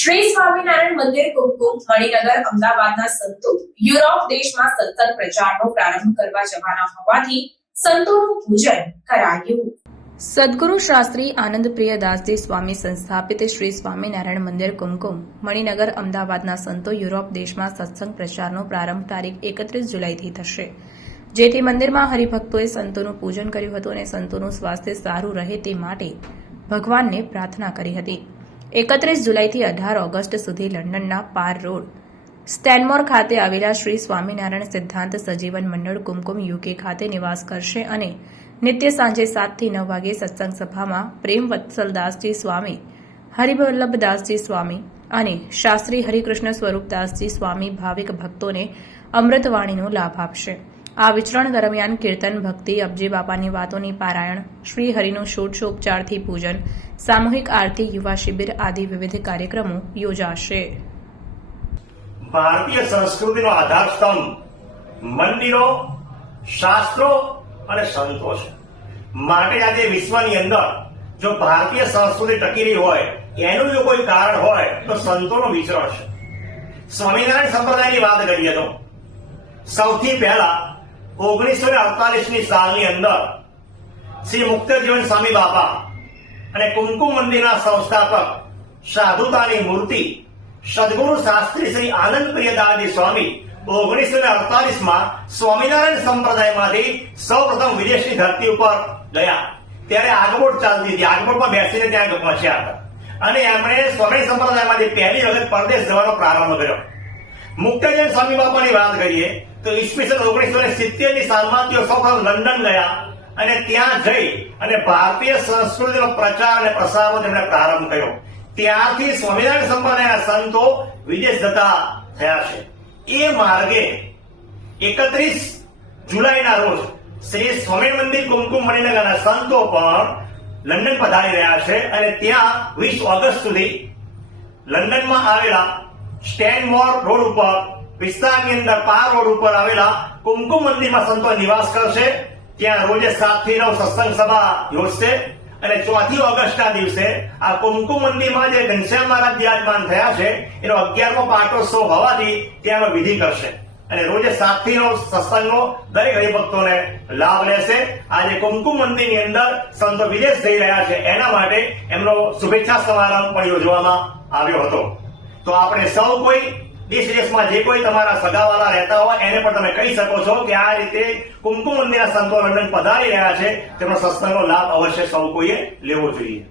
શ્રી સ્વામિનારાયણ મંદિર કુમકુમ મણિનગર અમદાવાદના સંતો યુરોપ દેશમાં સત્સંગ પ્રચારનો પ્રારંભ કરવા જવાના હોવાથી સંતોનું પૂજન કરાયું. સદગુરુ શાસ્ત્રી આનંદ પ્રિયદાસજી સ્વામી સંસ્થાપિત શ્રી સ્વામિનારાયણ મંદિર કુમકુમ મણિનગર અમદાવાદના સંતો યુરોપ દેશમાં સત્સંગ પ્રચારનો પ્રારંભ તારીખ એકત્રીસ જુલાઈથી થશે. જેથી મંદિરમાં હરિભક્તોએ સંતોનું પૂજન કર્યું હતું અને સંતોનું સ્વાસ્થ્ય સારું રહે તે માટે ભગવાનને પ્રાર્થના કરી હતી. એકત્રીસ જુલાઈથી અઢાર ઓગસ્ટ સુધી લંડનના પાર રોડ, સ્ટેનમોર ખાતે આવેલા શ્રી સ્વામિનારાયણ સિદ્ધાંત સજીવન મંડળ કુમકુમ યુકે ખાતે નિવાસ કરશે અને નિત્ય સાંજે સાતથી નવ વાગે સત્સંગ સભામાં પ્રેમ વત્સલદાસજી સ્વામી હરિવલ્લભદાસજી સ્વામી અને શાસ્ત્રી હરિકૃષ્ણ સ્વરૂપદાસજી સ્વામી ભાવિક ભક્તોને અમૃતવાણીનો લાભ આપશે. આ વિચરણ દરમિયાન કીર્તન, ભક્તિ, અબજી બાપાની વાતોની પારાયણ શ્રી હરિનું પૂજન, સામૂહિક આરતી, યુવા શિબિર આદિ વિવિધ કાર્યક્રમો યોજાશે. ભારતીય સંસ્કૃતિનો આધાર સ્તંભ મંદિરો, શાસ્ત્રો અને સંતો માટે આજે વિશ્વની અંદર જો ભારતીય સંસ્કૃતિ ટકી રહી હોય, એનું જો કોઈ કારણ હોય, તો સંતોનો વિચરણ છે. સ્વામિનારાયણ સંપ્રદાયની વાત કરીએ તો, સૌથી પહેલા ઓગણીસો ને અડતાલીસની સાલની અંદર શ્રી મુક્તજીવન સ્વામી બાપા અને કુમકુમ મંદિરના સંસ્થાપક સાધુતાની મૂર્તિ સદગુરુ શાસ્ત્રી શ્રી આનંદ પ્રિયદાસજી સ્વામી ઓગણીસો ને અડતાલીસમાં સ્વામિનારાયણ સંપ્રદાયમાંથી સૌ પ્રથમ વિદેશની ધરતી ઉપર ગયા. ત્યારે આગબોટ ચાલતી હતી. આગબોટમાં બેસીને ત્યાં પહોંચ્યા હતા. અને એમણે સ્વામી સંપ્રદાયમાંથી પહેલી વખત પરદેશ જવાનો પ્રારંભ કર્યો. મુક્તજન સ્વામી બાપાની વાત કરીએ, તો ઈસવીસન ઓગણીસો ને સિત્તેરની સાલમાં તેઓ સૌપ્રથમ લંડન ગયા અને ત્યાં જઈ અને ભારતીય સંસ્કૃતિનો પ્રચાર અને પ્રસારનો તેમણે પ્રારંભ કર્યો. ત્યારથી સ્વામિનારાયણ સંપ્રદાયના સંતો વિદેશ જતા થયા છે. એ માર્ગે એકત્રીસ જુલાઈના રોજ શ્રી સ્વામી મંદિર કુમકુમ મણિનગરના સંતો પણ લંડન પધારી રહ્યા છે અને ત્યાં વીસ ઓગસ્ટ સુધી લંડનમાં આવેલા સ્ટેનમોર રોડ ઉપર, વિસ્તારની અંદર પાર રોડ ઉપર આવેલા કુમકુમ મંદિરમાં સંતો નિવાસ કરશે. ત્યાં રોજે સાતથી નવ સત્સંગ સભા યોજશે. અને ચોથી ઓગસ્ટના દિવસે આ કુમકુમ મંદિરમાં જે ઘનશ્યામ મહારાજ બિરાજમાન થયા છે, એનો અગિયારમો પાટોત્સવ હોવાથી ત્યાંનો વિધિ કરશે. અને રોજે સાતથી નવ સત્સંગનો દરેક હરિભક્તોને લાભ લેશે. આજે કુમકુમ મંદિરની અંદર સંતો વિદેશ થઈ રહ્યા છે. એના માટે એમનો શુભેચ્છા સમારંભ પણ યોજવામાં આવ્યો હતો. તો આપણે સૌ કોઈ દેશ વિદેશમાં જે કોઈ તમારા સગાવાલા રહેતા હોય, એને પણ તમે કહી શકો છો કે આ રીતે કુમકુમ મંદિરના સંતો લંડન પધારી રહ્યા છે. તેમનો સત્સંગનો લાભ અવશ્ય સૌ કોઈએ લેવો જોઈએ.